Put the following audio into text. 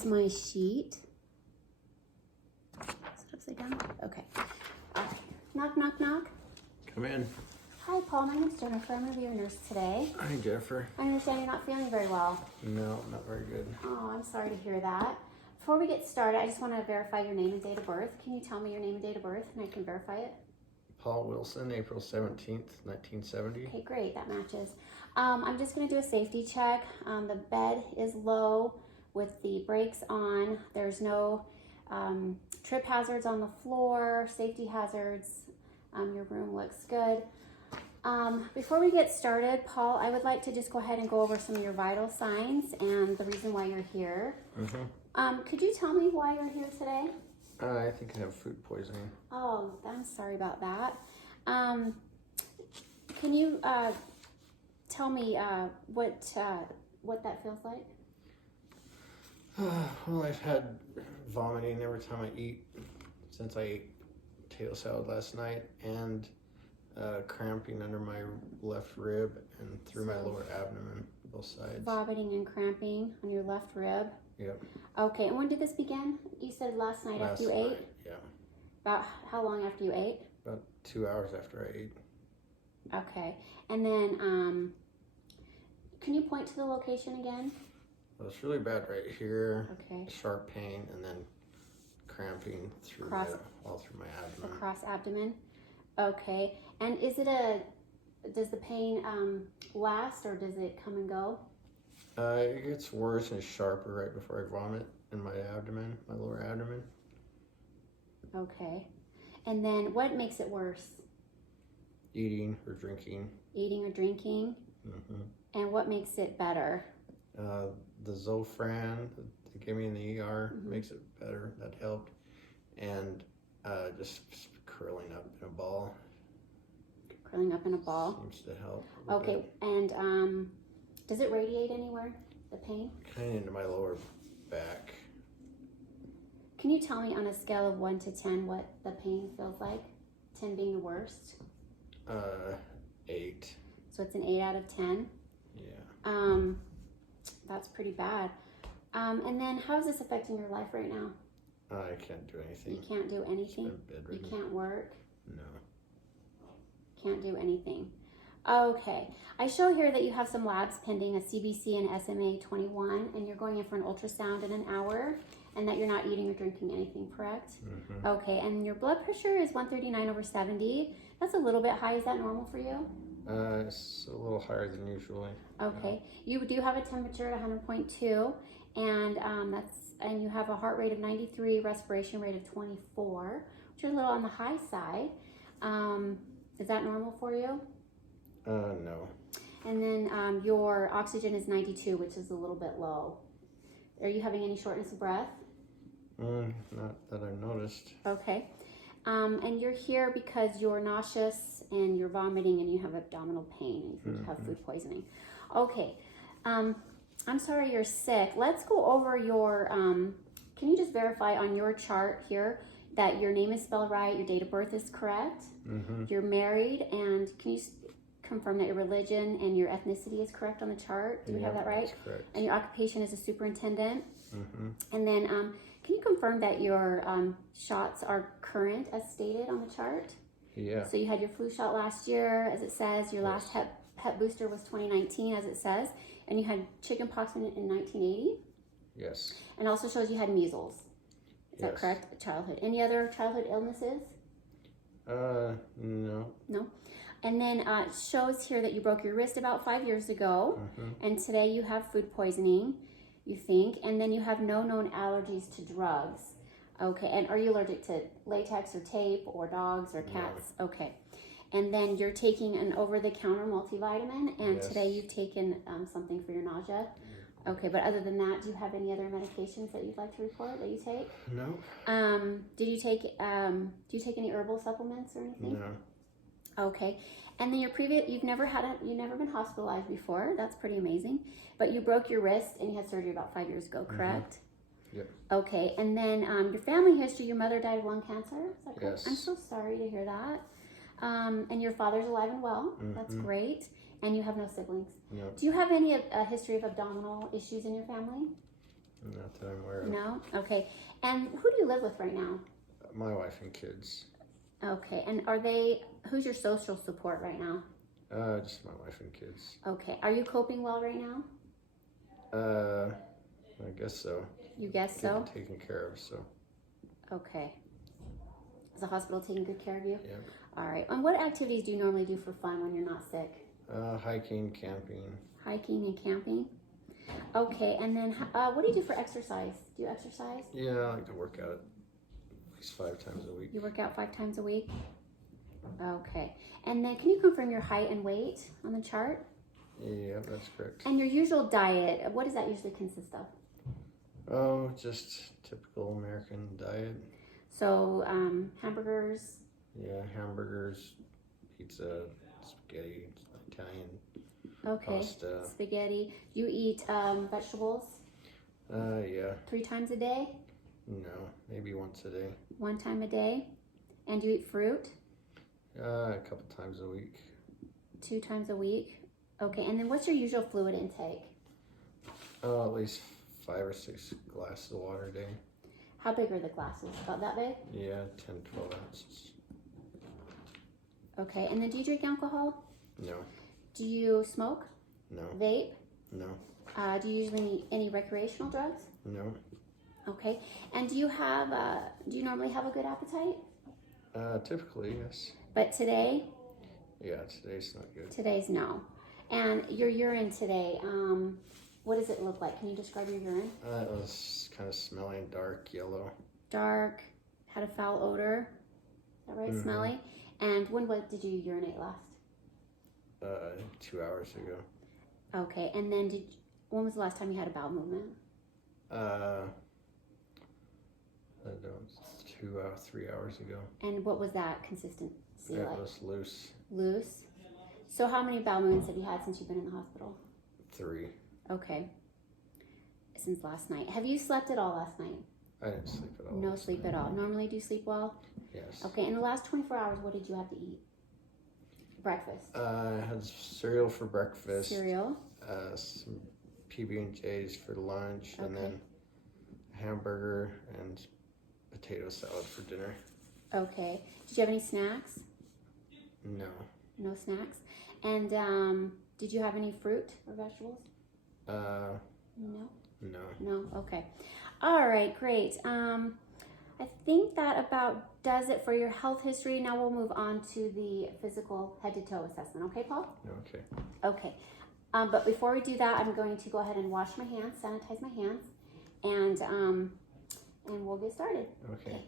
is my sheet. Is it upside down? Okay. All right. Knock, knock, knock. Come in. Hi, Paul. My name's Jennifer. I'm going to be your nurse today. Hi, Jennifer. I understand you're not feeling very well. No, not very good. Oh, I'm sorry to hear that. Before we get started, I just want to verify your name and date of birth. Can you tell me your name and date of birth, and I can verify it? Paul Wilson, April 17th, 1970. Okay, great. That matches. I'm just going to do a safety check. The bed is low with the brakes on. There's no trip hazards on the floor, safety hazards. Your room looks good. Before we get started, Paul, I would like to just go ahead and go over some of your vital signs and the reason why you're here. Could you tell me why you're here today? I think I have food poisoning. Oh, I'm sorry about that. Can you tell me what that feels like? Well, I've had vomiting every time I eat since I ate potato salad last night, and cramping under my left rib and through my lower abdomen, both sides. Vomiting and cramping on your left rib. Yep. Okay, and when did this begin? You said last night after you ate? Yeah. About how long after you ate? About 2 hours after I ate. Okay, and then can you point to the location again? Well, it's really bad right here. Okay. Sharp pain, and then cramping through all through my abdomen. Across abdomen. Okay, and does the pain last, or does it come and go? It gets worse and sharper right before I vomit in my abdomen, my lower abdomen. Okay, and then what makes it worse? Eating or drinking. Eating or drinking. And what makes it better? The Zofran that they gave me in the ER makes it better. That helped. And just curling up in a ball. Curling up in a ball. Seems to help. Okay, and does it radiate anywhere, the pain? Kind of into my lower back. Can you tell me on a scale of 1 to 10 what the pain feels like? 10 being the worst? 8. So it's an 8 out of 10? Yeah. That's pretty bad. And then how is this affecting your life right now? I can't do anything. You can't do anything? You can't work? No. Can't do anything. Okay. I show here that you have some labs pending, a CBC and SMA 21, and you're going in for an ultrasound in an hour, and that you're not eating or drinking anything, correct? Okay, and your blood pressure is 139/70. That's a little bit high. Is that normal for you? It's a little higher than usually. Okay. You do have a temperature at 100.2, and and you have a heart rate of 93, respiration rate of 24, which is a little on the high side. Is that normal for you? No. And then your oxygen is 92, which is a little bit low. Are you having any shortness of breath? Not that I've noticed. Okay. And you're here because you're nauseous and you're vomiting and you have abdominal pain and you have food poisoning. Okay. I'm sorry you're sick. Let's go over your, can you just verify on your chart here that your name is spelled right, your date of birth is correct, you're married, and can you confirm that your religion and your ethnicity is correct on the chart? Do we have that right? That's correct. And your occupation is a superintendent? And then can you confirm that your shots are current as stated on the chart? Yeah. So you had your flu shot last year, as it says. Your last Hep booster was 2019, as it says. And you had chickenpox in 1980? Yes. And also shows you had measles. Is that Yes. correct? Childhood. Any other childhood illnesses? No. No. And then it shows here that you broke your wrist about 5 years ago. And today you have food poisoning, you think. And then you have no known allergies to drugs. Okay. And are you allergic to latex or tape or dogs or cats? No. Okay. And then you're taking an over-the-counter multivitamin. And today you've taken something for your nausea. Okay, but other than that, do you have any other medications that you'd like to report that you take? No. Do you take any herbal supplements or anything? No. Okay. And then you've never been hospitalized before. That's pretty amazing. But you broke your wrist and you had surgery about 5 years ago, correct? Yep. Okay. And then your family history, your mother died of lung cancer. Is that correct? Yes. I'm so sorry to hear that. And your father's alive and well. That's great. And you have no siblings. No. Do you have any history of abdominal issues in your family? Not that I'm aware of. No? Okay. And who do you live with right now? My wife and kids. Okay. And who's your social support right now? Just my wife and kids. Okay. Are you coping well right now? I guess so. You guess so? Getting taken care of, so. Okay. Is the hospital taking good care of you? Yeah. All right. And what activities do you normally do for fun when you're not sick? Hiking, camping. Hiking and camping? Okay. And then what do you do for exercise? Do you exercise? Yeah, I like to work out at least 5 times a week. You work out 5 times a week? Okay. And then can you confirm your height and weight on the chart? Yeah, that's correct. And your usual diet, what does that usually consist of? Oh, just typical American diet. So, hamburgers? Yeah, hamburgers, pizza, spaghetti, Italian, Okay. pasta. Spaghetti. You eat vegetables Yeah. 3 times a day? No, maybe once a day. 1 time a day? And you eat fruit? A couple times a week. 2 times a week? Okay, and then what's your usual fluid intake? Oh, at least 5 or 6 glasses of water a day. How big are the glasses? About that big? Yeah, 10, 12 ounces. Okay, and then do you drink alcohol? No, Do you smoke? no, Vape? no, Do you usually need any recreational drugs? no. Okay, and do you normally have a good appetite? Typically, yes. But today's Today's not good. no. And your urine today, what does it look like? Can you describe your urine? It was kind of smelling dark yellow. Dark, had a foul odor. Is that right? Mhm. Smelly. And what did you urinate last? 2 hours ago. Okay, and then when was the last time you had a bowel movement? I don't know, 3 hours ago. And what was that consistency It like? was loose. Loose. So how many bowel movements have you had since you've been in the hospital? 3. Okay. Since last night. Have you slept at all last night? I didn't sleep at all. No last sleep night. at all. Normally do you sleep well? Yes. Okay, in the last 24 hours, what did you have to eat? Breakfast. I had cereal for breakfast. Cereal. Some PB&Js for lunch, and Okay. then a hamburger and potato salad for dinner. Okay. Did you have any snacks? No. No snacks. And did you have any fruit or vegetables? No. No. No. Okay. All right. Great. I think that about does it for your health history. Now we'll move on to the physical head to toe assessment. Okay, Paul? Okay. Okay. But before we do that, I'm going to go ahead and wash my hands, sanitize my hands, and we'll get started. Okay.